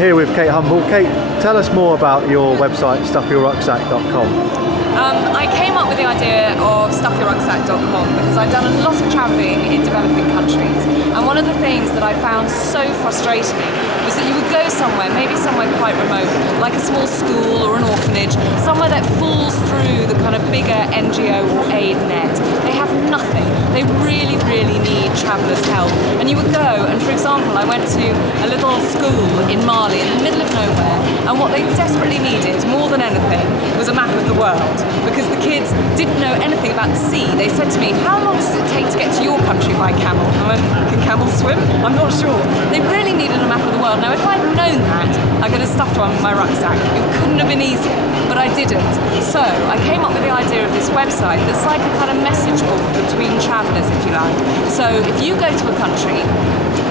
here with Kate Humble. Kate, tell us more about your website, stuffyourrucksack.com. I came up with the idea of stuffyourrucksack.com because I'd done a lot of travelling in developing countries, and one of the things that I found so frustrating was that you would go somewhere, maybe somewhere quite remote, like a small school or an orphanage, somewhere that falls through the kind of bigger NGO or aid net. They have nothing. They really, really need travellers' help. And you would go, and for example, I went to a little school in Mali in the middle of nowhere, and what they desperately needed, more than anything, was a map of the world, because the kids didn't know anything about the sea. They said to me, how long does it take to get to your country by camel? I went, can camels swim? I'm not sure. They really needed a map of the world. Now, if I'd known that, I could have stuffed one in my rucksack. It couldn't have been easier, but I didn't. So I came up with the idea of this website that's like a kind of message board between travellers, if you like. So if you go to a country,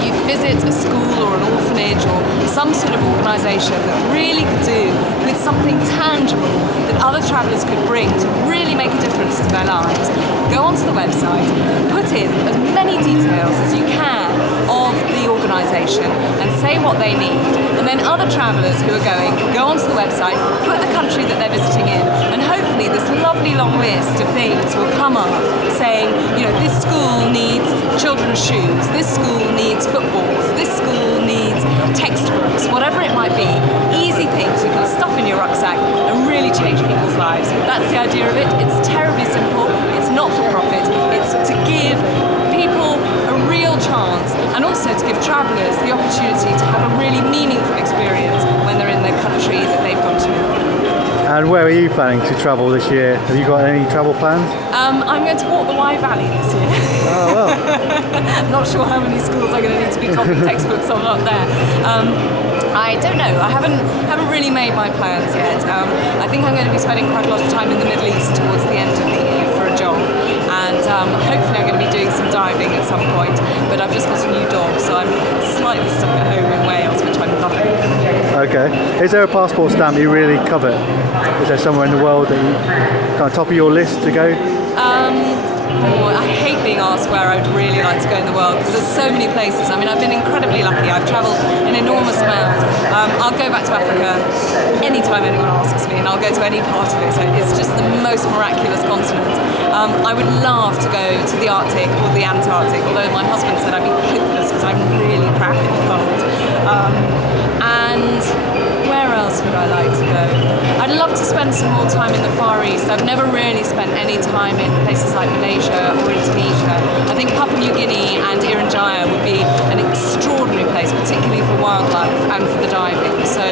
you visit a school or an orphanage or some sort of organisation that really could do with something tangible that other travellers could bring to really make a difference to their lives, go onto the website, put in as many details as you can of the organisation and say what they need, and then other travellers who are going can go onto the website, put the country that they're visiting in, and hopefully this lovely long list of things will come up saying, you know, this school needs children's shoes, this school needs footballs, this school needs textbooks, whatever it might be. Easy things you can stuff in your rucksack and really change people's lives. That's the idea of it. It's terribly simple. It's not for profit. It's to give people a real chance, and also to give travellers the opportunity to have a really meaningful experience when they're in the country that they've gone to. And where are you planning to travel this year? Have you got any travel plans? I'm going to walk the Wye Valley this year. Oh, well. Not sure how many schools I'm going to need to be copying textbooks on up there. I don't know. I haven't really made my plans yet. I think I'm going to be spending quite a lot of time in the Middle East towards the end of the year for a job, and hopefully I'm going to be doing some diving at some point. But I've just got a new dog, so I'm slightly stuck at home in Wales, which I'm loving. Okay. Is there a passport stamp you really covet? Is there somewhere in the world that you kind of top of your list to go? I hate being asked where I'd really like to go in the world, because there's so many places. I mean, I've been incredibly lucky. I've travelled an enormous amount. I'll go back to Africa anytime anyone asks me, and I'll go to any part of it. So it's just the most miraculous continent. I would love to go to the Arctic or the Antarctic, although my husband said I'd be hopeless because I'm really crap in the cold. And where else would I like to go? I'd love to spend some more time in the Far East. I've never really spent any time in places like Malaysia or Indonesia. I think Papua New Guinea and Irian Jaya would be an extraordinary place, particularly for wildlife and for the diving. So